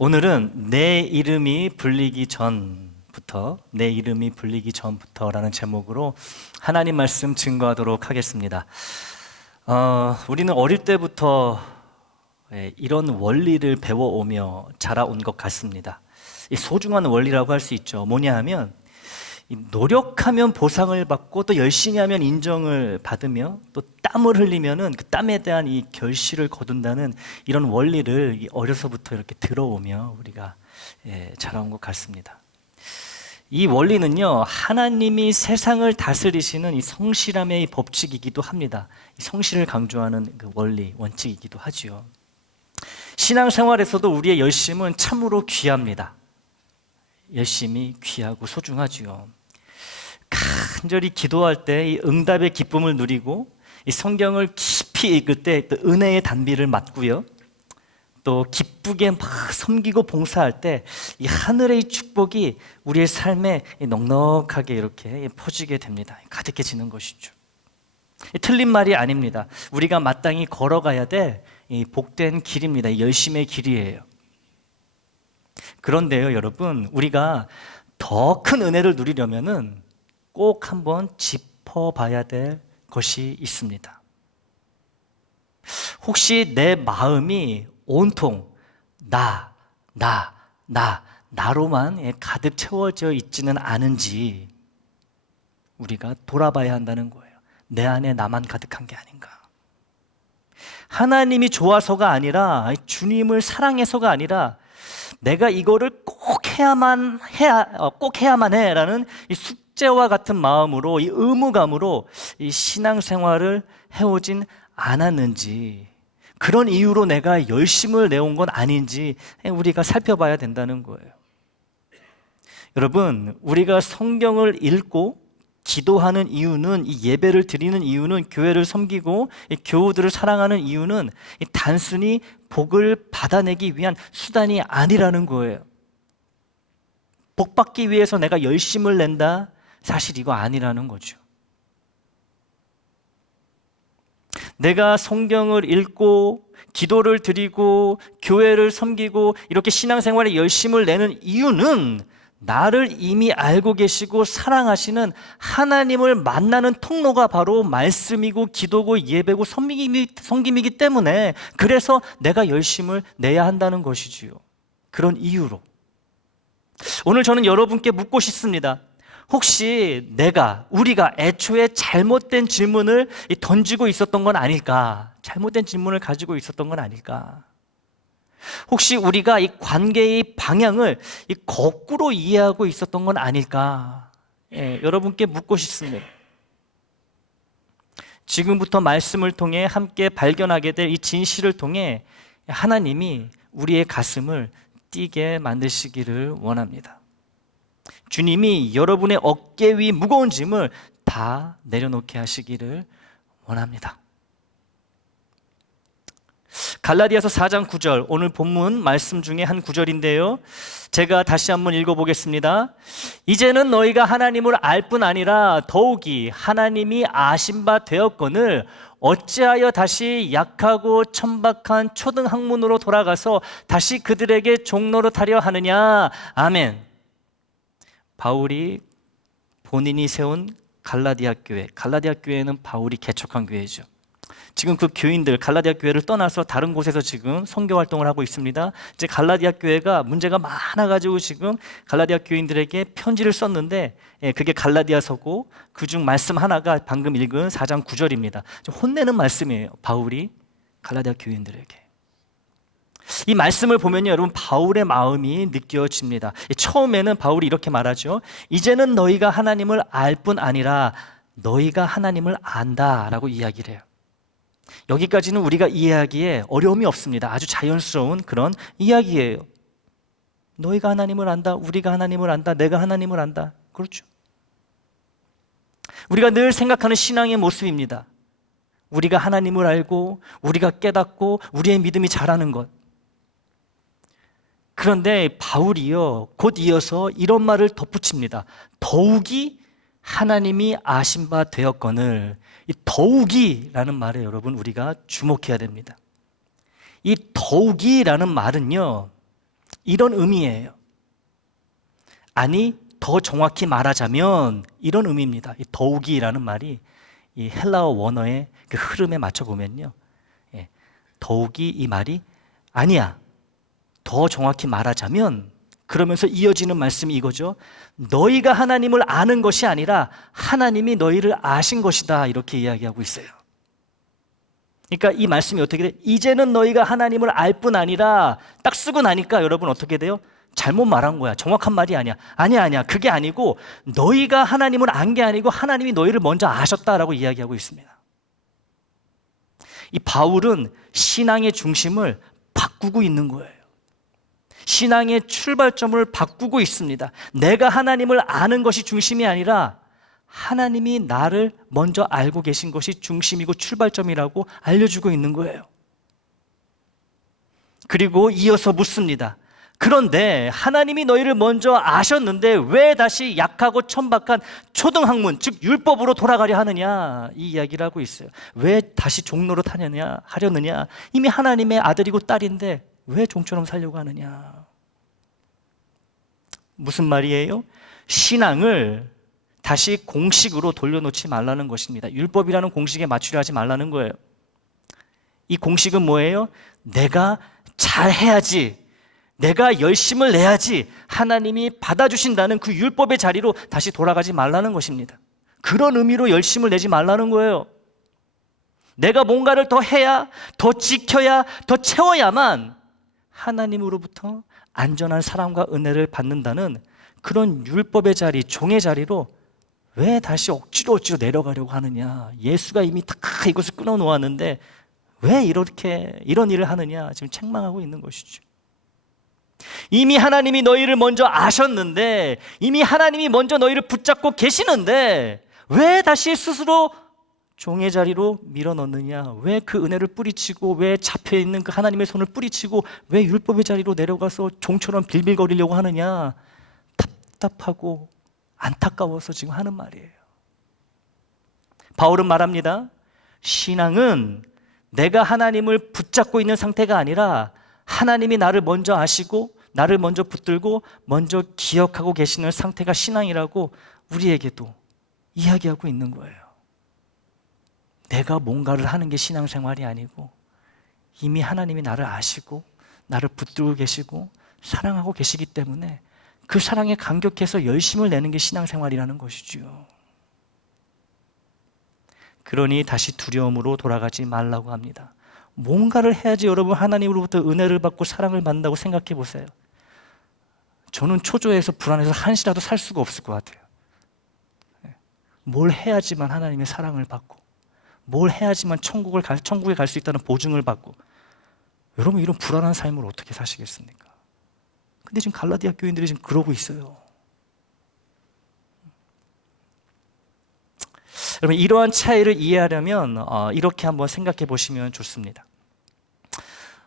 오늘은 내 이름이 불리기 전부터라는 제목으로 하나님 말씀 증거하도록 하겠습니다. 우리는 어릴 때부터 이런 원리를 배워오며 자라온 것 같습니다. 이 소중한 원리라고 할 수 있죠. 뭐냐 하면 노력하면 보상을 받고 또 열심히 하면 인정을 받으며 또 땀을 흘리면은 그 땀에 대한 이 결실을 거둔다는 이런 원리를 어려서부터 이렇게 들어오며 우리가 자라온 것 같습니다. 이 원리는요, 하나님이 세상을 다스리시는 이 성실함의 법칙이기도 합니다. 이 성실을 강조하는 그 원리, 원칙이기도 하지요. 신앙생활에서도 우리의 열심은 참으로 귀합니다. 열심이 귀하고 소중하지요. 간절히 기도할 때 이 응답의 기쁨을 누리고 이 성경을 깊이 읽을 때 또 은혜의 단비를 맞고요. 또 기쁘게 막 섬기고 봉사할 때 이 하늘의 축복이 우리의 삶에 넉넉하게 이렇게 퍼지게 됩니다. 가득해지는 것이죠. 틀린 말이 아닙니다. 우리가 마땅히 걸어가야 될 이 복된 길입니다. 이 열심의 길이에요. 그런데요, 여러분, 우리가 더 큰 은혜를 누리려면은 꼭 한번 짚어봐야 될 것이 있습니다. 혹시 내 마음이 온통 나로만 가득 채워져 있지는 않은지 우리가 돌아봐야 한다는 거예요. 내 안에 나만 가득한 게 아닌가. 하나님이 좋아서가 아니라, 주님을 사랑해서가 아니라 내가 이거를 꼭 해야만 해라는 이 숙제와 같은 마음으로, 이 의무감으로 이 신앙생활을 해오진 않았는지, 그런 이유로 내가 열심을 내온 건 아닌지 우리가 살펴봐야 된다는 거예요. 여러분, 우리가 성경을 읽고 기도하는 이유는, 이 예배를 드리는 이유는, 교회를 섬기고 이 교우들을 사랑하는 이유는 단순히 복을 받아내기 위한 수단이 아니라는 거예요. 복 받기 위해서 내가 열심을 낸다? 사실 이거 아니라는 거죠. 내가 성경을 읽고 기도를 드리고 교회를 섬기고 이렇게 신앙생활에 열심을 내는 이유는 나를 이미 알고 계시고 사랑하시는 하나님을 만나는 통로가 바로 말씀이고 기도고 예배고 섬김이기 때문에, 그래서 내가 열심을 내야 한다는 것이지요. 그런 이유로 오늘 저는 여러분께 묻고 싶습니다. 혹시 우리가 애초에 잘못된 질문을 던지고 있었던 건 아닐까? 잘못된 질문을 가지고 있었던 건 아닐까? 혹시 우리가 이 관계의 방향을 거꾸로 이해하고 있었던 건 아닐까? 여러분께 묻고 싶습니다. 지금부터 말씀을 통해 함께 발견하게 될 이 진실을 통해 하나님이 우리의 가슴을 뛰게 만드시기를 원합니다. 주님이 여러분의 어깨 위 무거운 짐을 다 내려놓게 하시기를 원합니다. 갈라디아서 4장 9절, 오늘 본문 말씀 중에 한 구절인데요, 제가 다시 한번 읽어보겠습니다. 이제는 너희가 하나님을 알 뿐 아니라 더욱이 하나님이 아신 바 되었거늘 어찌하여 다시 약하고 천박한 초등학문으로 돌아가서 다시 그들에게 종노릇하려 하느냐. 아멘. 바울이 본인이 세운 갈라디아 교회는 바울이 개척한 교회죠. 지금 그 교인들, 갈라디아 교회를 떠나서 다른 곳에서 지금 선교 활동을 하고 있습니다. 이제 갈라디아 교회가 문제가 많아가지고 지금 갈라디아 교인들에게 편지를 썼는데, 그게 갈라디아서고 그중 말씀 하나가 방금 읽은 4장 9절입니다. 좀 혼내는 말씀이에요, 바울이 갈라디아 교인들에게. 이 말씀을 보면요, 여러분, 바울의 마음이 느껴집니다. 처음에는 바울이 이렇게 말하죠. 이제는 너희가 하나님을 알 뿐 아니라 너희가 하나님을 안다라고 이야기를 해요. 여기까지는 우리가 이해하기에 어려움이 없습니다. 아주 자연스러운 그런 이야기예요. 너희가 하나님을 안다, 우리가 하나님을 안다, 내가 하나님을 안다. 그렇죠. 우리가 늘 생각하는 신앙의 모습입니다. 우리가 하나님을 알고 우리가 깨닫고 우리의 믿음이 자라는 것. 그런데 바울이요, 곧 이어서 이런 말을 덧붙입니다. 더욱이 하나님이 아신 바 되었거늘. 이 더욱이라는 말에 여러분 우리가 주목해야 됩니다. 이 더욱이라는 말은요, 이런 의미예요. 아니, 더 정확히 말하자면 이런 의미입니다. 이 더욱이라는 말이 이 헬라어 원어의 그 흐름에 맞춰 보면요, 더욱이 이 말이 아니야, 더 정확히 말하자면, 그러면서 이어지는 말씀이 이거죠. 너희가 하나님을 아는 것이 아니라 하나님이 너희를 아신 것이다, 이렇게 이야기하고 있어요. 그러니까 이 말씀이 어떻게 돼? 이제는 너희가 하나님을 알 뿐 아니라, 딱 쓰고 나니까 여러분 어떻게 돼요? 잘못 말한 거야. 정확한 말이 아니야. 아니야. 그게 아니고 너희가 하나님을 안 게 아니고 하나님이 너희를 먼저 아셨다라고 이야기하고 있습니다. 이 바울은 신앙의 중심을 바꾸고 있는 거예요. 신앙의 출발점을 바꾸고 있습니다. 내가 하나님을 아는 것이 중심이 아니라 하나님이 나를 먼저 알고 계신 것이 중심이고 출발점이라고 알려주고 있는 거예요. 그리고 이어서 묻습니다. 그런데 하나님이 너희를 먼저 아셨는데 왜 다시 약하고 천박한 초등학문, 즉 율법으로 돌아가려 하느냐, 이 이야기를 하고 있어요. 왜 다시 종로로 하려느냐? 이미 하나님의 아들이고 딸인데 왜 종처럼 살려고 하느냐? 무슨 말이에요? 신앙을 다시 공식으로 돌려놓지 말라는 것입니다. 율법이라는 공식에 맞추려 하지 말라는 거예요. 이 공식은 뭐예요? 내가 잘해야지, 내가 열심을 내야지 하나님이 받아주신다는 그 율법의 자리로 다시 돌아가지 말라는 것입니다. 그런 의미로 열심을 내지 말라는 거예요. 내가 뭔가를 더 해야, 더 지켜야, 더 채워야만 하나님으로부터 안전한 사랑과 은혜를 받는다는 그런 율법의 자리, 종의 자리로 왜 다시 억지로 내려가려고 하느냐? 예수가 이미 다 이것을 끊어놓았는데 왜 이런 일을 하느냐? 지금 책망하고 있는 것이죠. 이미 하나님이 너희를 먼저 아셨는데, 이미 하나님이 먼저 너희를 붙잡고 계시는데 왜 다시 스스로 종의 자리로 밀어넣느냐? 왜 그 은혜를 뿌리치고, 왜 잡혀있는 그 하나님의 손을 뿌리치고 왜 율법의 자리로 내려가서 종처럼 빌빌거리려고 하느냐? 답답하고 안타까워서 지금 하는 말이에요. 바울은 말합니다. 신앙은 내가 하나님을 붙잡고 있는 상태가 아니라 하나님이 나를 먼저 아시고 나를 먼저 붙들고 먼저 기억하고 계시는 상태가 신앙이라고 우리에게도 이야기하고 있는 거예요. 내가 뭔가를 하는 게 신앙생활이 아니고 이미 하나님이 나를 아시고 나를 붙들고 계시고 사랑하고 계시기 때문에 그 사랑에 감격해서 열심을 내는 게 신앙생활이라는 것이죠. 그러니 다시 두려움으로 돌아가지 말라고 합니다. 뭔가를 해야지 여러분 하나님으로부터 은혜를 받고 사랑을 받는다고 생각해 보세요. 저는 초조해서 불안해서 한시라도 살 수가 없을 것 같아요. 뭘 해야지만 하나님의 사랑을 받고, 뭘 해야지만 천국에 갈 수 있다는 보증을 받고, 여러분 이런 불안한 삶을 어떻게 사시겠습니까? 근데 지금 갈라디아 교인들이 지금 그러고 있어요. 여러분 이러한 차이를 이해하려면 이렇게 한번 생각해 보시면 좋습니다.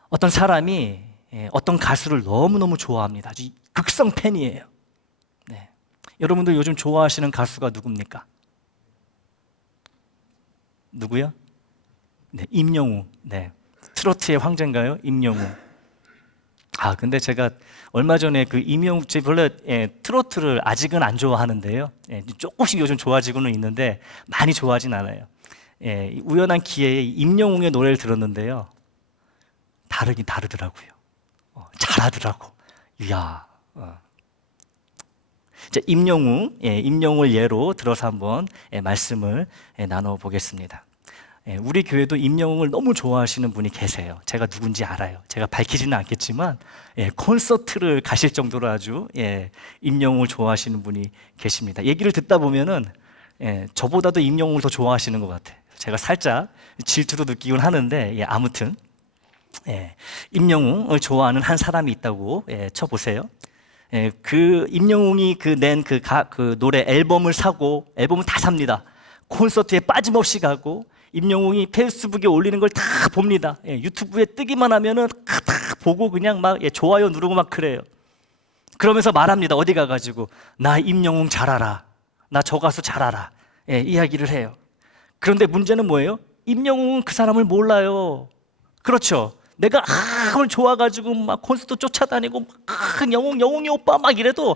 어떤 사람이 어떤 가수를 너무너무 좋아합니다. 아주 극성 팬이에요. 네. 여러분들 요즘 좋아하시는 가수가 누굽니까? 누구요? 네, 임영웅. 네. 트로트의 황제인가요? 임영웅. 근데 제가 얼마 전에 그 임영웅, 제 원래 트로트를 아직은 안 좋아하는데요. 조금씩 요즘 좋아지고는 있는데 많이 좋아하진 않아요. 우연한 기회에 임영웅의 노래를 들었는데요. 다르긴 다르더라고요. 잘하더라고. 이야. 자, 임영웅을 예로 들어서 한번 말씀을 나눠보겠습니다. 우리 교회도 임영웅을 너무 좋아하시는 분이 계세요. 제가 누군지 알아요. 제가 밝히지는 않겠지만 콘서트를 가실 정도로 아주 임영웅을 좋아하시는 분이 계십니다. 얘기를 듣다 보면은 저보다도 임영웅을 더 좋아하시는 것 같아요. 제가 살짝 질투도 느끼곤 하는데 아무튼 임영웅을 좋아하는 한 사람이 있다고 쳐보세요. 그 임영웅이 낸 그 노래 앨범을 사고 앨범을 다 삽니다. 콘서트에 빠짐없이 가고 임영웅이 페이스북에 올리는 걸 다 봅니다. 유튜브에 뜨기만 하면은 다 보고 그냥 막 좋아요 누르고 막 그래요. 그러면서 말합니다. 어디 가가지고 나 임영웅 잘 알아. 나 저 가수 잘 알아. 이야기를 해요. 그런데 문제는 뭐예요? 임영웅은 그 사람을 몰라요. 그렇죠. 내가 아무리 좋아가지고 막 콘서트 쫓아다니고 영웅이 오빠 막 이래도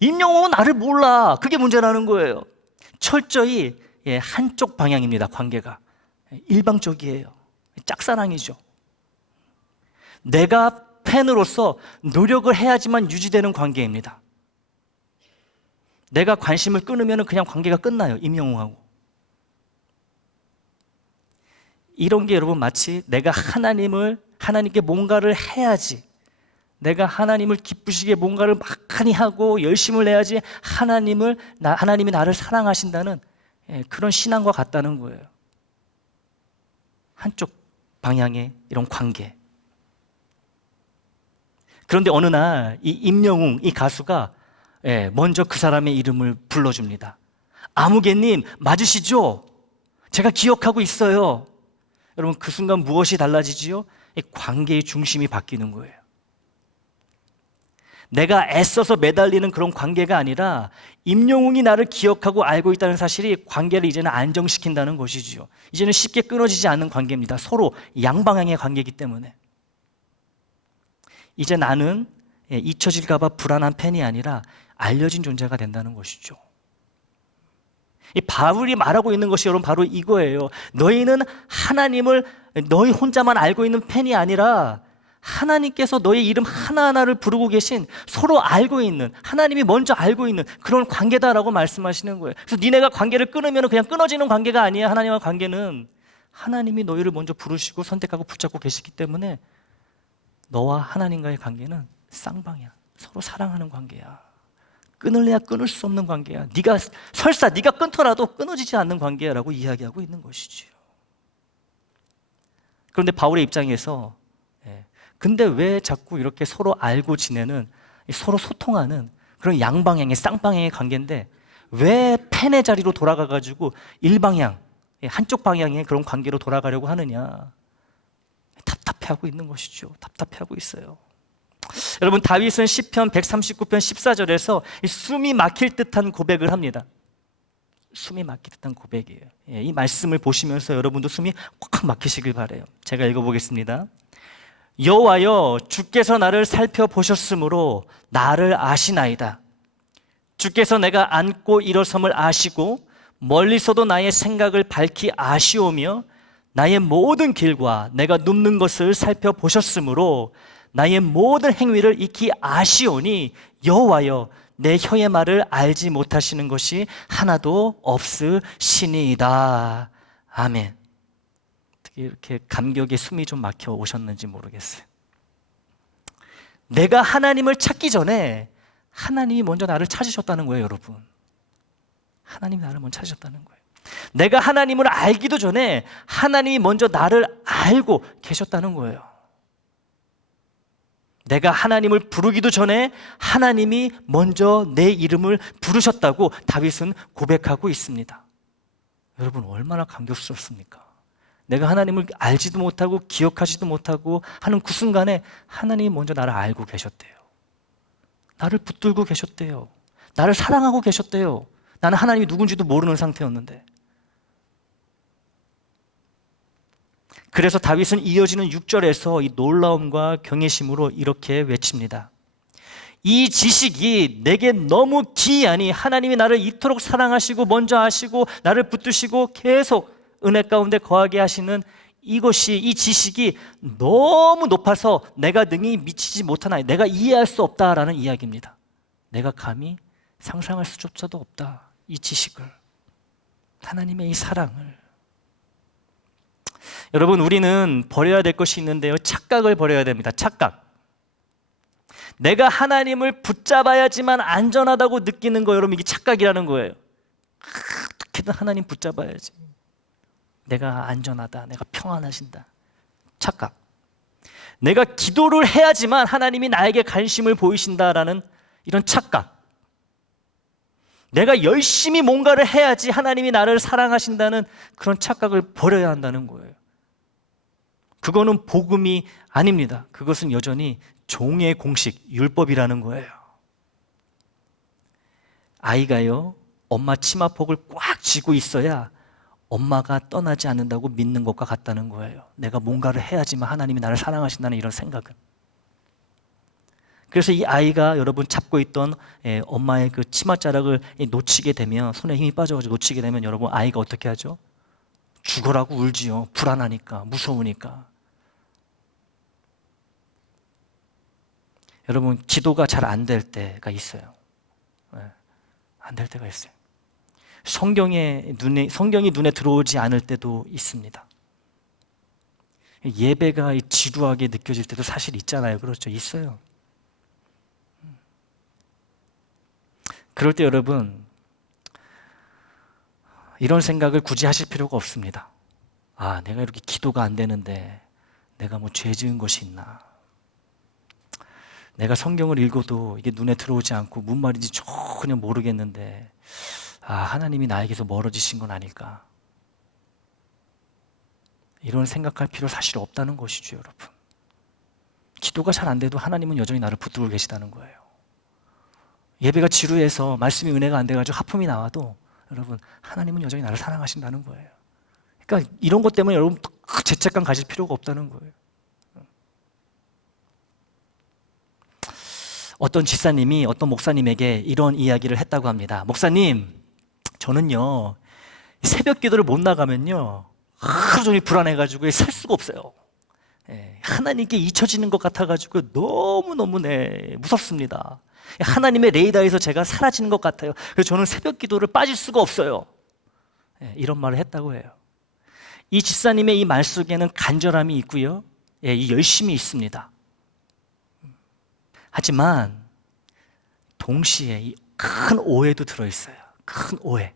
임영웅은 나를 몰라. 그게 문제라는 거예요. 철저히 한쪽 방향입니다. 관계가 일방적이에요. 짝사랑이죠. 내가 팬으로서 노력을 해야지만 유지되는 관계입니다. 내가 관심을 끊으면 그냥 관계가 끝나요. 임영웅하고. 이런 게 여러분 마치 내가 하나님께 뭔가를 해야지, 내가 하나님을 기쁘시게 뭔가를 많이 하고 열심을 내야지 하나님이 나를 사랑하신다는 그런 신앙과 같다는 거예요. 한쪽 방향의 이런 관계. 그런데 어느 날 이 임영웅 이 가수가 먼저 그 사람의 이름을 불러줍니다. 아무개님 맞으시죠? 제가 기억하고 있어요. 여러분 그 순간 무엇이 달라지지요? 이 관계의 중심이 바뀌는 거예요. 내가 애써서 매달리는 그런 관계가 아니라 임영웅이 나를 기억하고 알고 있다는 사실이 관계를 이제는 안정시킨다는 것이지요. 이제는 쉽게 끊어지지 않는 관계입니다. 서로 양방향의 관계이기 때문에. 이제 나는 잊혀질까 봐 불안한 팬이 아니라 알려진 존재가 된다는 것이죠. 이 바울이 말하고 있는 것이 여러분 바로 이거예요. 너희는 하나님을 너희 혼자만 알고 있는 팬이 아니라 하나님께서 너희 이름 하나하나를 부르고 계신, 서로 알고 있는, 하나님이 먼저 알고 있는 그런 관계다라고 말씀하시는 거예요. 그래서 니네가 관계를 끊으면 그냥 끊어지는 관계가 아니에요. 하나님과 관계는 하나님이 너희를 먼저 부르시고 선택하고 붙잡고 계시기 때문에 너와 하나님과의 관계는 쌍방이야. 서로 사랑하는 관계야. 끊을래야 끊을 수 없는 관계야. 설사 네가 끊더라도 끊어지지 않는 관계야라고 이야기하고 있는 것이지요. 그런데 바울의 입장에서 근데 왜 자꾸 이렇게 서로 알고 지내는, 서로 소통하는 그런 양방향의 쌍방향의 관계인데 왜 팬의 자리로 돌아가가지고 일방향, 한쪽 방향의 그런 관계로 돌아가려고 하느냐. 답답해하고 있는 것이죠. 답답해하고 있어요. 여러분 다윗은 시편 139편 14절에서 숨이 막힐 듯한 고백을 합니다. 숨이 막힐 듯한 고백이에요. 이 말씀을 보시면서 여러분도 숨이 꽉 막히시길 바라요. 제가 읽어보겠습니다. 여호와여 주께서 나를 살펴보셨으므로 나를 아시나이다. 주께서 내가 앉고 일어섬을 아시고 멀리서도 나의 생각을 밝히 아시오며 나의 모든 길과 내가 눕는 것을 살펴보셨으므로 나의 모든 행위를 익히 아시오니 여호와여 내 혀의 말을 알지 못하시는 것이 하나도 없으시니이다. 아멘. 어떻게 이렇게 감격에 숨이 좀 막혀 오셨는지 모르겠어요. 내가 하나님을 찾기 전에 하나님이 먼저 나를 찾으셨다는 거예요, 여러분. 하나님이 나를 먼저 찾으셨다는 거예요. 내가 하나님을 알기도 전에 하나님이 먼저 나를 알고 계셨다는 거예요. 내가 하나님을 부르기도 전에 하나님이 먼저 내 이름을 부르셨다고 다윗은 고백하고 있습니다. 여러분 얼마나 감격스럽습니까? 내가 하나님을 알지도 못하고 기억하지도 못하고 하는 그 순간에 하나님이 먼저 나를 알고 계셨대요. 나를 붙들고 계셨대요. 나를 사랑하고 계셨대요. 나는 하나님이 누군지도 모르는 상태였는데. 그래서 다윗은 이어지는 6절에서 이 놀라움과 경외심으로 이렇게 외칩니다. 이 지식이 내게 너무 기이하니 하나님이 나를 이토록 사랑하시고 먼저 아시고 나를 붙드시고 계속 은혜 가운데 거하게 하시는 이 지식이 너무 높아서 내가 능히 미치지 못하나니 내가 이해할 수 없다라는 이야기입니다. 내가 감히 상상할 수조차도 없다. 이 지식을, 하나님의 이 사랑을. 여러분 우리는 버려야 될 것이 있는데요, 착각을 버려야 됩니다. 착각. 내가 하나님을 붙잡아야지만 안전하다고 느끼는 거, 여러분 이게 착각이라는 거예요. 어떻게든 하나님 붙잡아야지, 내가 안전하다, 내가 평안하신다. 착각. 내가 기도를 해야지만 하나님이 나에게 관심을 보이신다라는 이런 착각. 내가 열심히 뭔가를 해야지 하나님이 나를 사랑하신다는 그런 착각을 버려야 한다는 거예요. 그거는 복음이 아닙니다. 그것은 여전히 종의 공식, 율법이라는 거예요. 아이가요, 엄마 치마폭을 꽉 쥐고 있어야 엄마가 떠나지 않는다고 믿는 것과 같다는 거예요. 내가 뭔가를 해야지만 하나님이 나를 사랑하신다는 이런 생각은. 그래서 이 아이가 여러분 잡고 있던 엄마의 그 치맛자락을 놓치게 되면, 손에 힘이 빠져가지고 놓치게 되면 여러분 아이가 어떻게 하죠? 죽어라고 울지요. 불안하니까, 무서우니까. 여러분 기도가 잘 안 될 때가 있어요. 안 될 때가 있어요. 성경이 눈에 들어오지 않을 때도 있습니다. 예배가 지루하게 느껴질 때도 사실 있잖아요. 그렇죠? 있어요. 그럴 때 여러분 이런 생각을 굳이 하실 필요가 없습니다. 아, 내가 이렇게 기도가 안 되는데 내가 뭐 죄 지은 것이 있나? 내가 성경을 읽어도 이게 눈에 들어오지 않고 무슨 말인지 전혀 모르겠는데, 아, 하나님이 나에게서 멀어지신 건 아닐까? 이런 생각할 필요 사실 없다는 것이죠, 여러분. 기도가 잘 안 돼도 하나님은 여전히 나를 붙들고 계시다는 거예요. 예배가 지루해서 말씀이 은혜가 안 돼가지고 하품이 나와도 여러분 하나님은 여전히 나를 사랑하신다는 거예요. 그러니까 이런 것 때문에 여러분 죄책감 가질 필요가 없다는 거예요. 어떤 집사님이 어떤 목사님에게 이런 이야기를 했다고 합니다. 목사님, 저는요 새벽 기도를 못 나가면요 하루 종일 불안해가지고 살 수가 없어요. 하나님께 잊혀지는 것 같아가지고 너무너무 무섭습니다. 하나님의 레이더에서 제가 사라지는 것 같아요. 그래서 저는 새벽 기도를 빠질 수가 없어요. 이런 말을 했다고 해요. 이 집사님의 이 말 속에는 간절함이 있고요, 이 열심이 있습니다. 하지만 동시에 이 큰 오해도 들어있어요. 큰 오해.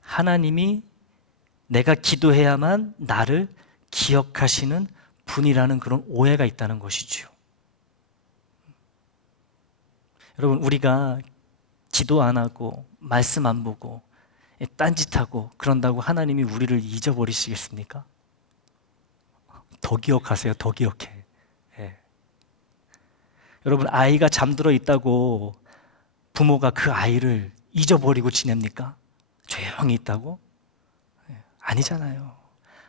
하나님이 내가 기도해야만 나를 기억하시는 분이라는 그런 오해가 있다는 것이죠. 여러분, 우리가 기도 안 하고 말씀 안 보고 딴짓하고 그런다고 하나님이 우리를 잊어버리시겠습니까? 더 기억하세요. 더 기억해. 여러분, 아이가 잠들어 있다고 부모가 그 아이를 잊어버리고 지냅니까? 조용히 있다고? 아니잖아요.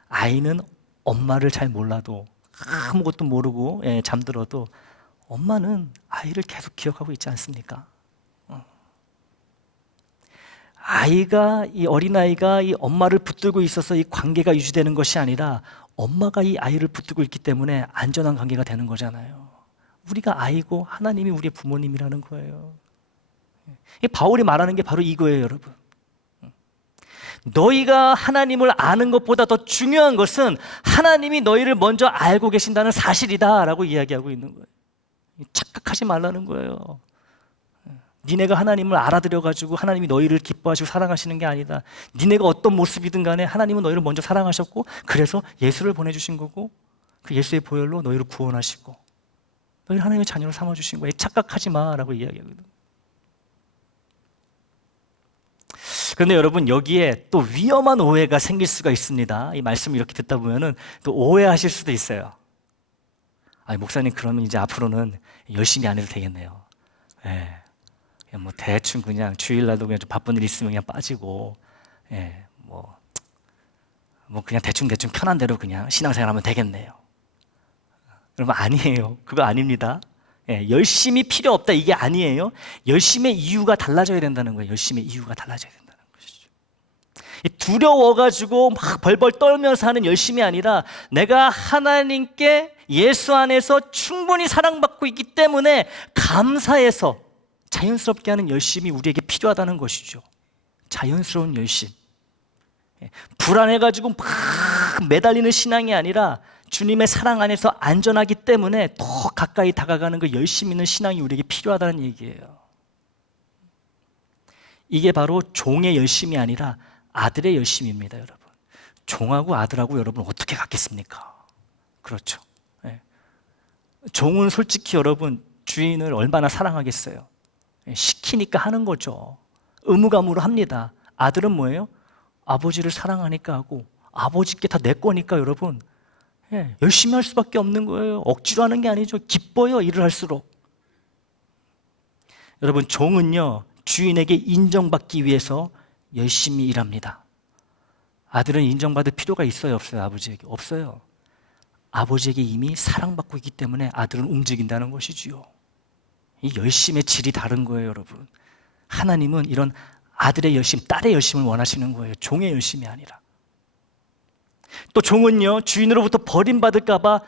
아이는 엄마를 잘 몰라도, 아무것도 모르고 잠들어도 엄마는 아이를 계속 기억하고 있지 않습니까? 아이가, 이 어린아이가 이 엄마를 붙들고 있어서 이 관계가 유지되는 것이 아니라 엄마가 이 아이를 붙들고 있기 때문에 안전한 관계가 되는 거잖아요. 우리가 아이고 하나님이 우리의 부모님이라는 거예요. 바울이 말하는 게 바로 이거예요, 여러분. 너희가 하나님을 아는 것보다 더 중요한 것은 하나님이 너희를 먼저 알고 계신다는 사실이다 라고 이야기하고 있는 거예요. 착각하지 말라는 거예요. 니네가 하나님을 알아들여가지고 하나님이 너희를 기뻐하시고 사랑하시는 게 아니다. 니네가 어떤 모습이든 간에 하나님은 너희를 먼저 사랑하셨고, 그래서 예수를 보내주신 거고, 그 예수의 보혈로 너희를 구원하시고 너희를 하나님의 자녀로 삼아주신 거예요. 착각하지 마라고 이야기하거든요. 그런데 여러분, 여기에 또 위험한 오해가 생길 수가 있습니다. 이 말씀을 이렇게 듣다 보면은 또 오해하실 수도 있어요. 아니, 목사님, 그러면 이제 앞으로는 열심히 안 해도 되겠네요. 그냥 뭐 대충 그냥 주일날도 그냥 좀 바쁜 일 있으면 그냥 빠지고, 뭐 그냥 대충 편한 대로 그냥 신앙생활하면 되겠네요. 여러분, 아니에요. 그거 아닙니다. 열심히 필요 없다, 이게 아니에요. 열심의 이유가 달라져야 된다는 거예요. 열심의 이유가 달라져야 된다는 것이죠. 두려워가지고 막 벌벌 떨면서 하는 열심이 아니라 내가 하나님께 예수 안에서 충분히 사랑받고 있기 때문에 감사해서 자연스럽게 하는 열심이 우리에게 필요하다는 것이죠. 자연스러운 열심. 불안해가지고 막 매달리는 신앙이 아니라 주님의 사랑 안에서 안전하기 때문에 더 가까이 다가가는 그 열심 있는 신앙이 우리에게 필요하다는 얘기예요. 이게 바로 종의 열심이 아니라 아들의 열심입니다, 여러분. 종하고 아들하고 여러분 어떻게 같겠습니까? 그렇죠. 종은 솔직히 여러분 주인을 얼마나 사랑하겠어요? 시키니까 하는 거죠. 의무감으로 합니다. 아들은 뭐예요? 아버지를 사랑하니까 하고, 아버지께 다 내 거니까 여러분 열심히 할 수밖에 없는 거예요. 억지로 하는 게 아니죠. 기뻐요, 일을 할수록. 여러분, 종은요 주인에게 인정받기 위해서 열심히 일합니다. 아들은 인정받을 필요가 있어요, 없어요? 아버지에게? 없어요. 아버지에게 이미 사랑받고 있기 때문에 아들은 움직인다는 것이지요. 이 열심의 질이 다른 거예요, 여러분. 하나님은 이런 아들의 열심, 딸의 열심을 원하시는 거예요. 종의 열심이 아니라. 또 종은요, 주인으로부터 버림받을까 봐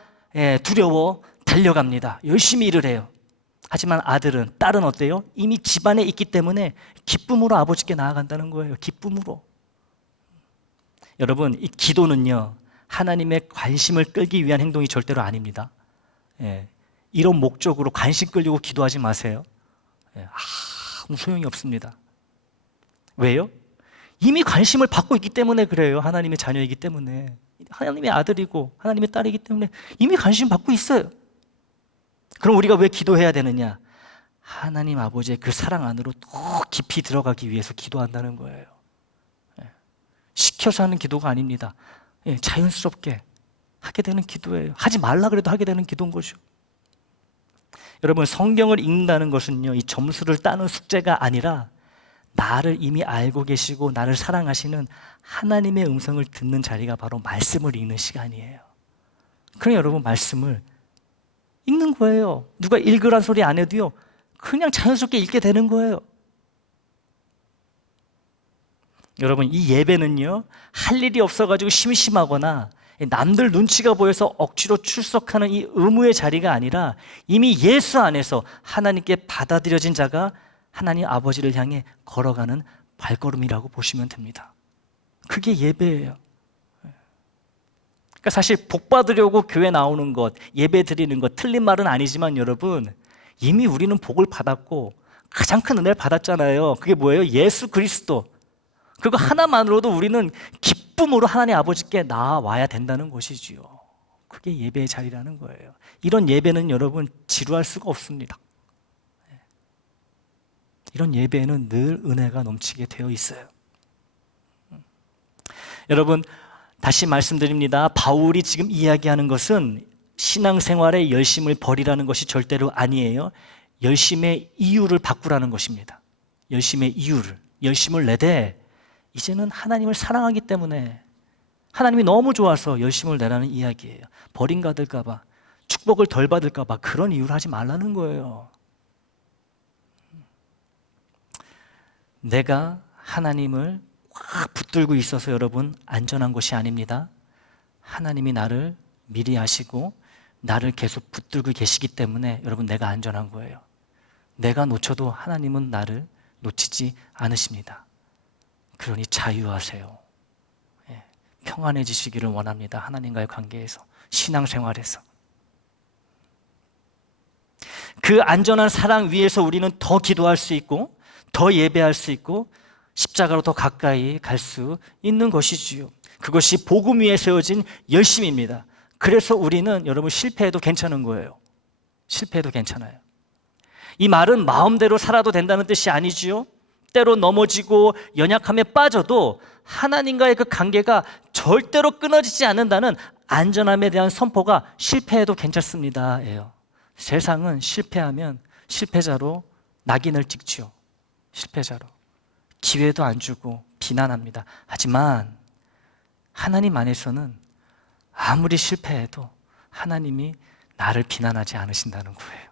두려워 달려갑니다. 열심히 일을 해요. 하지만 아들은, 딸은 어때요? 이미 집안에 있기 때문에 기쁨으로 아버지께 나아간다는 거예요. 기쁨으로. 여러분, 이 기도는요, 하나님의 관심을 끌기 위한 행동이 절대로 아닙니다. 이런 목적으로 관심 끌려고 기도하지 마세요. 아무 소용이 없습니다. 왜요? 이미 관심을 받고 있기 때문에 그래요. 하나님의 자녀이기 때문에. 하나님의 아들이고 하나님의 딸이기 때문에 이미 관심 받고 있어요. 그럼 우리가 왜 기도해야 되느냐? 하나님 아버지의 그 사랑 안으로 더 깊이 들어가기 위해서 기도한다는 거예요. 시켜서 하는 기도가 아닙니다. 자연스럽게 하게 되는 기도예요. 하지 말라 그래도 하게 되는 기도인 거죠. 여러분, 성경을 읽는다는 것은요, 이 점수를 따는 숙제가 아니라 나를 이미 알고 계시고 나를 사랑하시는 하나님의 음성을 듣는 자리가 바로 말씀을 읽는 시간이에요. 그럼 여러분, 말씀을 읽는 거예요. 누가 읽으란 소리 안 해도요, 그냥 자연스럽게 읽게 되는 거예요. 여러분, 이 예배는요, 할 일이 없어가지고 심심하거나 남들 눈치가 보여서 억지로 출석하는 이 의무의 자리가 아니라 이미 예수 안에서 하나님께 받아들여진 자가 하나님 아버지를 향해 걸어가는 발걸음이라고 보시면 됩니다. 그게 예배예요. 그러니까 사실 복 받으려고 교회 나오는 것, 예배 드리는 것, 틀린 말은 아니지만 여러분, 이미 우리는 복을 받았고 가장 큰 은혜를 받았잖아요. 그게 뭐예요? 예수 그리스도. 그거 하나만으로도 우리는 기쁨으로 하나님 아버지께 나와야 된다는 것이지요. 그게 예배의 자리라는 거예요. 이런 예배는 여러분 지루할 수가 없습니다. 이런 예배에는 늘 은혜가 넘치게 되어 있어요. 여러분, 다시 말씀드립니다. 바울이 지금 이야기하는 것은 신앙생활의 열심을 버리라는 것이 절대로 아니에요. 열심의 이유를 바꾸라는 것입니다. 열심의 이유를, 열심을 내되 이제는 하나님을 사랑하기 때문에, 하나님이 너무 좋아서 열심을 내라는 이야기예요. 버림받을까 봐, 축복을 덜 받을까 봐 그런 이유를 하지 말라는 거예요. 내가 하나님을 꽉 붙들고 있어서 여러분 안전한 것이 아닙니다. 하나님이 나를 미리 아시고 나를 계속 붙들고 계시기 때문에 여러분 내가 안전한 거예요. 내가 놓쳐도 하나님은 나를 놓치지 않으십니다. 그러니 자유하세요. 평안해지시기를 원합니다. 하나님과의 관계에서, 신앙생활에서. 그 안전한 사랑 위에서 우리는 더 기도할 수 있고 더 예배할 수 있고 십자가로 더 가까이 갈 수 있는 것이지요. 그것이 복음 위에 세워진 열심입니다. 그래서 우리는 여러분 실패해도 괜찮은 거예요. 실패해도 괜찮아요. 이 말은 마음대로 살아도 된다는 뜻이 아니지요. 때로 넘어지고 연약함에 빠져도 하나님과의 그 관계가 절대로 끊어지지 않는다는 안전함에 대한 선포가 실패해도 괜찮습니다 예요. 세상은 실패하면 실패자로 낙인을 찍지요. 실패자로 기회도 안 주고 비난합니다. 하지만 하나님 안에서는 아무리 실패해도 하나님이 나를 비난하지 않으신다는 거예요.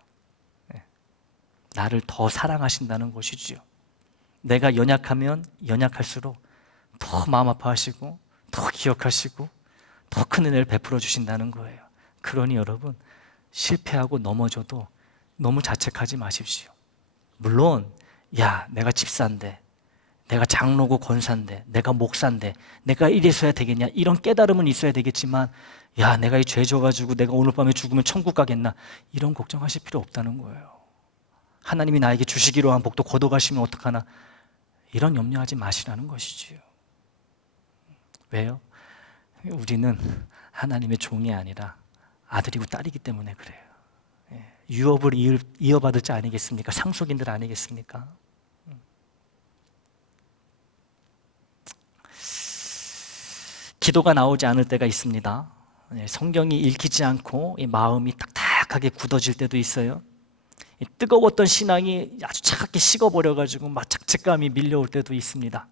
나를 더 사랑하신다는 것이지요. 내가 연약하면 연약할수록 더 마음 아파하시고 더 기억하시고 더 큰 은혜를 베풀어 주신다는 거예요. 그러니 여러분, 실패하고 넘어져도 너무 자책하지 마십시오. 물론 야, 내가 집사인데, 내가 장로고 권사인데, 내가 목사인데 내가 이래서야 되겠냐, 이런 깨달음은 있어야 되겠지만, 야, 내가 이 죄 져가지고 내가 오늘 밤에 죽으면 천국 가겠나, 이런 걱정하실 필요 없다는 거예요. 하나님이 나에게 주시기로 한 복도 거둬가시면 어떡하나, 이런 염려하지 마시라는 것이지요. 왜요? 우리는 하나님의 종이 아니라 아들이고 딸이기 때문에 그래요. 유업을 이어받을 자 아니겠습니까? 상속인들 아니겠습니까? 기도가 나오지 않을 때가 있습니다. 성경이 읽히지 않고 마음이 딱딱하게 굳어질 때도 있어요. 뜨거웠던 신앙이 아주 차갑게 식어버려가지고 막 자책감이 밀려올 때도 있습니다.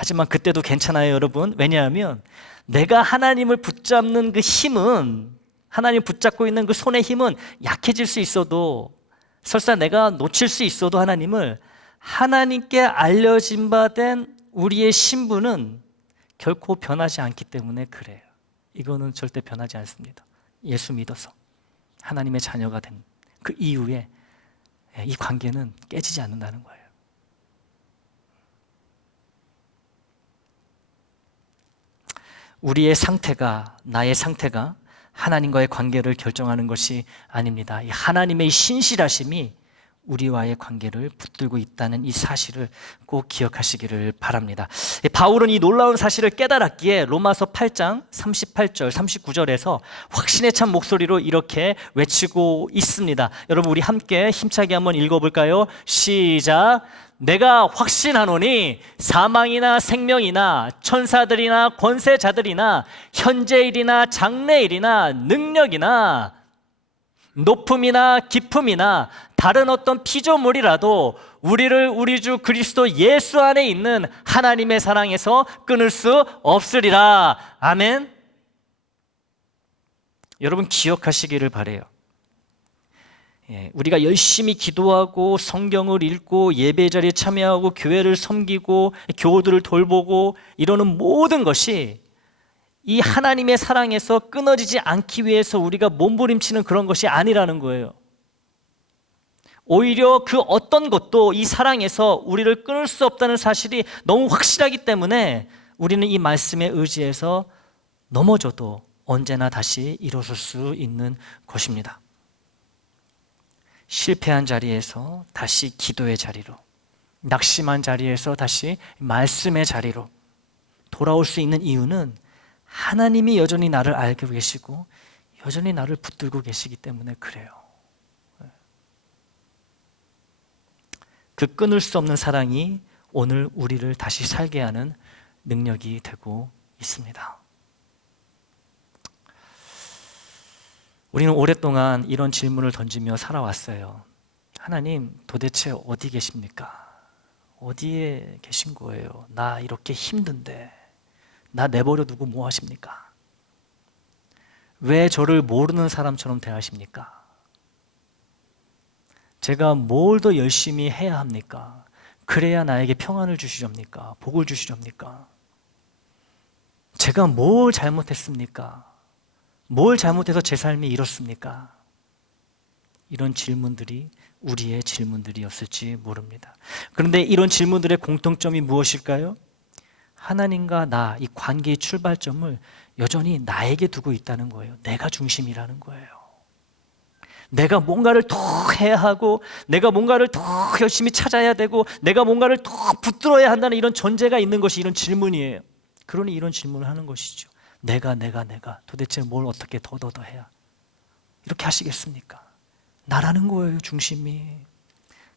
하지만 그때도 괜찮아요, 여러분. 왜냐하면 내가 하나님을 붙잡는 그 힘은, 하나님 붙잡고 있는 그 손의 힘은 약해질 수 있어도, 설사 내가 놓칠 수 있어도 하나님께 알려진 바 된 우리의 신분은 결코 변하지 않기 때문에 그래요. 이거는 절대 변하지 않습니다. 예수 믿어서 하나님의 자녀가 된 그 이후에 이 관계는 깨지지 않는다는 거예요. 우리의 상태가, 나의 상태가 하나님과의 관계를 결정하는 것이 아닙니다. 이 하나님의 신실하심이 우리와의 관계를 붙들고 있다는 이 사실을 꼭 기억하시기를 바랍니다. 바울은 이 놀라운 사실을 깨달았기에 로마서 8장 38절, 39절에서 확신에 찬 목소리로 이렇게 외치고 있습니다. 여러분, 우리 함께 힘차게 한번 읽어볼까요? 시작! 내가 확신하노니 사망이나 생명이나 천사들이나 권세자들이나 현재일이나 장래일이나 능력이나 높음이나 깊음이나 다른 어떤 피조물이라도 우리를 우리 주 그리스도 예수 안에 있는 하나님의 사랑에서 끊을 수 없으리라. 아멘. 여러분, 기억하시기를 바라요. 우리가 열심히 기도하고 성경을 읽고 예배 자리에 참여하고 교회를 섬기고 교우들을 돌보고 이러는 모든 것이 이 하나님의 사랑에서 끊어지지 않기 위해서 우리가 몸부림치는 그런 것이 아니라는 거예요. 오히려 그 어떤 것도 이 사랑에서 우리를 끊을 수 없다는 사실이 너무 확실하기 때문에 우리는 이 말씀에 의지해서 넘어져도 언제나 다시 일어설 수 있는 것입니다. 실패한 자리에서 다시 기도의 자리로, 낙심한 자리에서 다시 말씀의 자리로 돌아올 수 있는 이유는 하나님이 여전히 나를 알고 계시고 여전히 나를 붙들고 계시기 때문에 그래요. 그 끊을 수 없는 사랑이 오늘 우리를 다시 살게 하는 능력이 되고 있습니다. 우리는 오랫동안 이런 질문을 던지며 살아왔어요. 하나님, 도대체 어디 계십니까? 어디에 계신 거예요? 나 이렇게 힘든데 나 내버려 두고 뭐 하십니까? 왜 저를 모르는 사람처럼 대하십니까? 제가 뭘 더 열심히 해야 합니까? 그래야 나에게 평안을 주시렵니까? 복을 주시렵니까? 제가 뭘 잘못했습니까? 뭘 잘못해서 제 삶이 이렇습니까? 이런 질문들이 우리의 질문들이었을지 모릅니다. 그런데 이런 질문들의 공통점이 무엇일까요? 하나님과 나, 이 관계의 출발점을 여전히 나에게 두고 있다는 거예요. 내가 중심이라는 거예요. 내가 뭔가를 더 해야 하고 내가 뭔가를 더 열심히 찾아야 되고 내가 뭔가를 더 붙들어야 한다는 이런 전제가 있는 것이 이런 질문이에요. 그러니 이런 질문을 하는 것이죠. 내가 도대체 뭘 어떻게 더 해야 이렇게 하시겠습니까? 나라는 거예요, 중심이.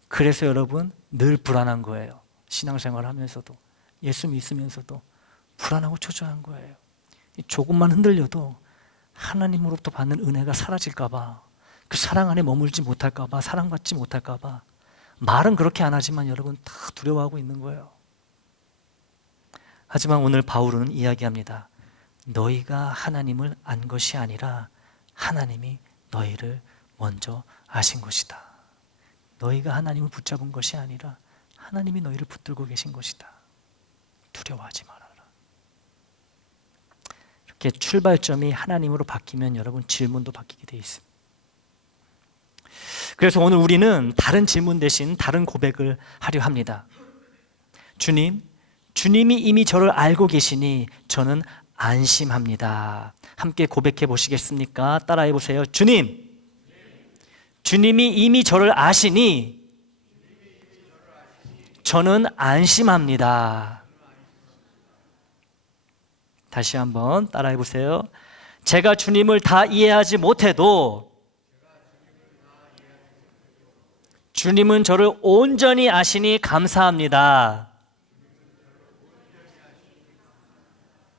그래서 여러분 늘 불안한 거예요. 신앙생활 하면서도 예수 믿으면서도 불안하고 초조한 거예요. 조금만 흔들려도 하나님으로부터 받는 은혜가 사라질까 봐, 그 사랑 안에 머물지 못할까 봐, 사랑받지 못할까 봐 말은 그렇게 안 하지만 여러분 다 두려워하고 있는 거예요. 하지만 오늘 바울은 이야기합니다. 너희가 하나님을 안 것이 아니라 하나님이 너희를 먼저 아신 것이다. 너희가 하나님을 붙잡은 것이 아니라 하나님이 너희를 붙들고 계신 것이다. 두려워하지 말아라. 이렇게 출발점이 하나님으로 바뀌면 여러분 질문도 바뀌게 돼 있습니다. 그래서 오늘 우리는 다른 질문 대신 다른 고백을 하려 합니다. 주님이 이미 저를 알고 계시니 저는 안심합니다. 함께 고백해 보시겠습니까? 따라해 보세요. 주님이 이미 저를 아시니 저는 안심합니다. 다시 한번 따라해 보세요. 제가 주님을 다 이해하지 못해도 주님은 저를 온전히 아시니 감사합니다.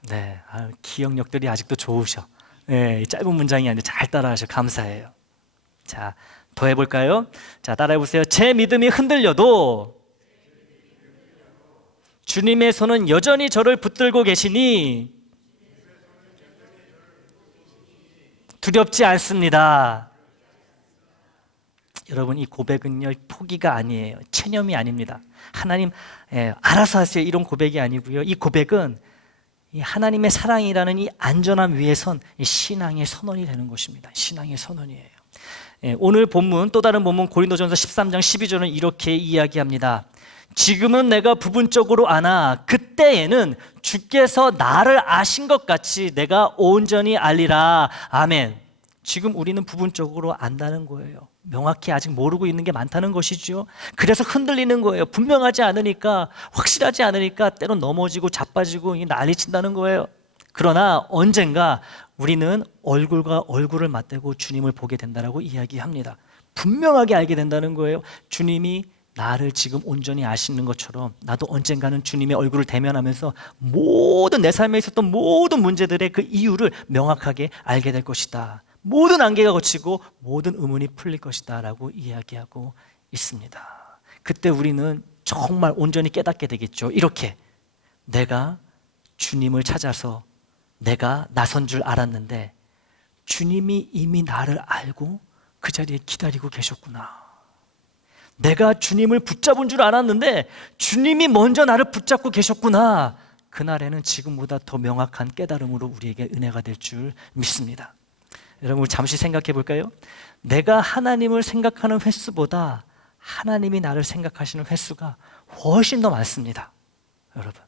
네, 기억력들이 아직도 좋으셔. 네, 짧은 문장이 아닌데 잘 따라하셔. 감사해요. 자, 더 해볼까요? 자, 따라해보세요. 제 믿음이 흔들려도 주님의 손은 여전히 저를 붙들고 계시니 두렵지 않습니다. 여러분, 이 고백은요, 포기가 아니에요. 체념이 아닙니다. 하나님, 알아서 하세요, 이런 고백이 아니고요. 이 고백은 이 하나님의 사랑이라는 이 안전함 위에선 이 신앙의 선언이 되는 것입니다. 신앙의 선언이에요. 오늘 본문, 또 다른 본문 고린도전서 13장 12절은 이렇게 이야기합니다. 지금은 내가 부분적으로 아나 그때에는 주께서 나를 아신 것 같이 내가 온전히 알리라. 아멘. 지금 우리는 부분적으로 안다는 거예요. 명확히 아직 모르고 있는 게 많다는 것이죠. 그래서 흔들리는 거예요. 분명하지 않으니까, 확실하지 않으니까 때론 넘어지고 자빠지고 난리 친다는 거예요. 그러나 언젠가 우리는 얼굴과 얼굴을 맞대고 주님을 보게 된다라고 이야기합니다. 분명하게 알게 된다는 거예요. 주님이 나를 지금 온전히 아시는 것처럼 나도 언젠가는 주님의 얼굴을 대면하면서 모든 내 삶에 있었던 모든 문제들의 그 이유를 명확하게 알게 될 것이다. 모든 안개가 걷히고 모든 의문이 풀릴 것이다 라고 이야기하고 있습니다. 그때 우리는 정말 온전히 깨닫게 되겠죠. 이렇게 내가 주님을 찾아서 내가 나선 줄 알았는데 주님이 이미 나를 알고 그 자리에 기다리고 계셨구나. 내가 주님을 붙잡은 줄 알았는데 주님이 먼저 나를 붙잡고 계셨구나. 그날에는 지금보다 더 명확한 깨달음으로 우리에게 은혜가 될 줄 믿습니다. 여러분, 잠시 생각해 볼까요? 내가 하나님을 생각하는 횟수보다 하나님이 나를 생각하시는 횟수가 훨씬 더 많습니다. 여러분,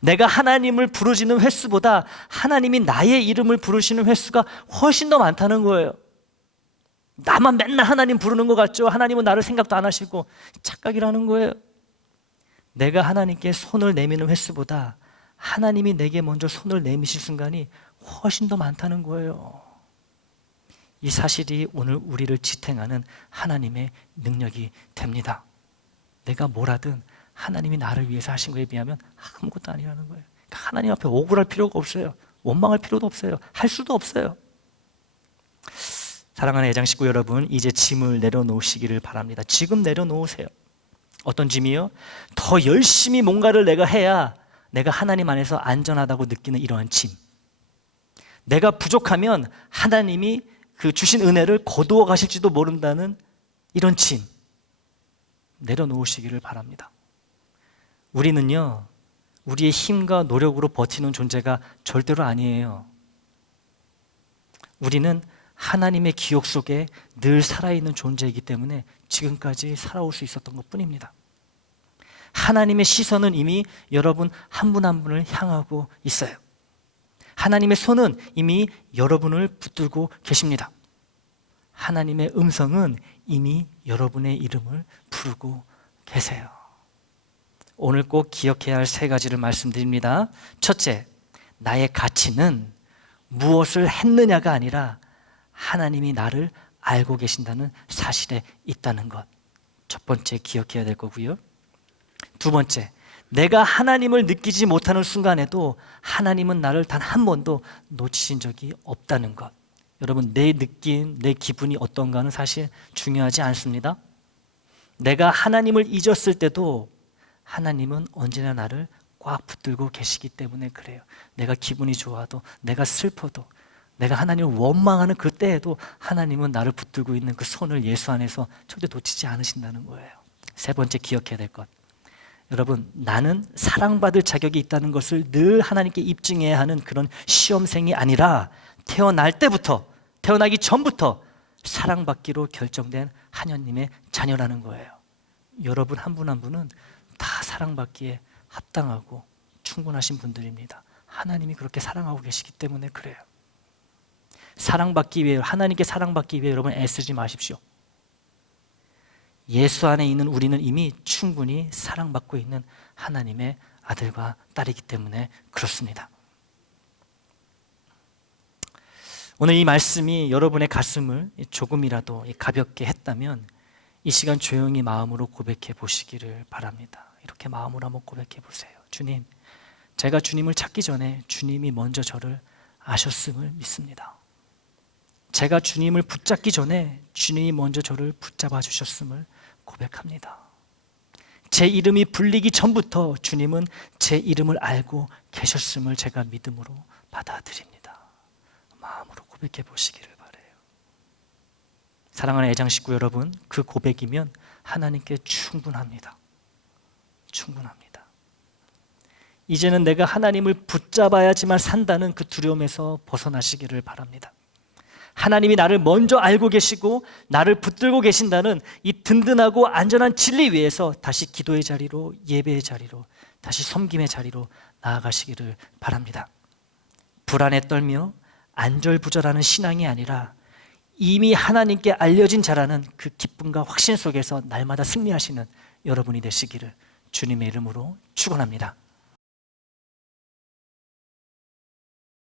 내가 하나님을 부르짖는 횟수보다 하나님이 나의 이름을 부르시는 횟수가 훨씬 더 많다는 거예요. 나만 맨날 하나님 부르는 것 같죠? 하나님은 나를 생각도 안 하시고 착각이라는 거예요. 내가 하나님께 손을 내미는 횟수보다 하나님이 내게 먼저 손을 내미실 순간이 훨씬 더 많다는 거예요. 이 사실이 오늘 우리를 지탱하는 하나님의 능력이 됩니다. 내가 뭘 하든 하나님이 나를 위해서 하신 거에 비하면 아무것도 아니라는 거예요. 그러니까 하나님 앞에 억울할 필요가 없어요. 원망할 필요도 없어요. 할 수도 없어요. 사랑하는 애장 식구 여러분, 이제 짐을 내려놓으시기를 바랍니다. 지금 내려놓으세요. 어떤 짐이요? 더 열심히 뭔가를 내가 해야 내가 하나님 안에서 안전하다고 느끼는 이러한 짐. 내가 부족하면 하나님이 그 주신 은혜를 거두어 가실지도 모른다는 이런 짐, 내려놓으시기를 바랍니다. 우리는요, 우리의 힘과 노력으로 버티는 존재가 절대로 아니에요. 우리는 하나님의 기억 속에 늘 살아있는 존재이기 때문에 지금까지 살아올 수 있었던 것 뿐입니다. 하나님의 시선은 이미 여러분 한 분 한 분을 향하고 있어요. 하나님의 손은 이미 여러분을 붙들고 계십니다. 하나님의 음성은 이미 여러분의 이름을 부르고 계세요. 오늘 꼭 기억해야 할 세 가지를 말씀드립니다. 첫째, 나의 가치는 무엇을 했느냐가 아니라 하나님이 나를 알고 계신다는 사실에 있다는 것. 첫 번째 기억해야 될 거고요. 두 번째, 내가 하나님을 느끼지 못하는 순간에도 하나님은 나를 단 한 번도 놓치신 적이 없다는 것. 여러분, 내 느낌, 내 기분이 어떤가는 사실 중요하지 않습니다. 내가 하나님을 잊었을 때도 하나님은 언제나 나를 꽉 붙들고 계시기 때문에 그래요. 내가 기분이 좋아도, 내가 슬퍼도, 내가 하나님을 원망하는 그때에도 하나님은 나를 붙들고 있는 그 손을 예수 안에서 절대 놓치지 않으신다는 거예요. 세 번째 기억해야 될 것. 여러분, 나는 사랑받을 자격이 있다는 것을 늘 하나님께 입증해야 하는 그런 시험생이 아니라 태어날 때부터, 태어나기 전부터 사랑받기로 결정된 하나님의 자녀라는 거예요. 여러분 한 분 한 분은 다 사랑받기에 합당하고 충분하신 분들입니다. 하나님이 그렇게 사랑하고 계시기 때문에 그래요. 사랑받기 위해, 하나님께 사랑받기 위해 여러분 애쓰지 마십시오. 예수 안에 있는 우리는 이미 충분히 사랑받고 있는 하나님의 아들과 딸이기 때문에 그렇습니다. 오늘 이 말씀이 여러분의 가슴을 조금이라도 가볍게 했다면 이 시간 조용히 마음으로 고백해 보시기를 바랍니다. 이렇게 마음으로 한번 고백해 보세요. 주님, 제가 주님을 찾기 전에 주님이 먼저 저를 아셨음을 믿습니다. 제가 주님을 붙잡기 전에 주님이 먼저 저를 붙잡아 주셨음을 고백합니다. 제 이름이 불리기 전부터 주님은 제 이름을 알고 계셨음을 제가 믿음으로 받아들입니다. 마음으로 고백해 보시기를 바라요. 사랑하는 애장 식구 여러분, 그 고백이면 하나님께 충분합니다. 충분합니다. 이제는 내가 하나님을 붙잡아야지만 산다는 그 두려움에서 벗어나시기를 바랍니다. 하나님이 나를 먼저 알고 계시고 나를 붙들고 계신다는 이 든든하고 안전한 진리 위에서 다시 기도의 자리로, 예배의 자리로, 다시 섬김의 자리로 나아가시기를 바랍니다. 불안에 떨며 안절부절하는 신앙이 아니라 이미 하나님께 알려진 자라는 그 기쁨과 확신 속에서 날마다 승리하시는 여러분이 되시기를 주님의 이름으로 축원합니다.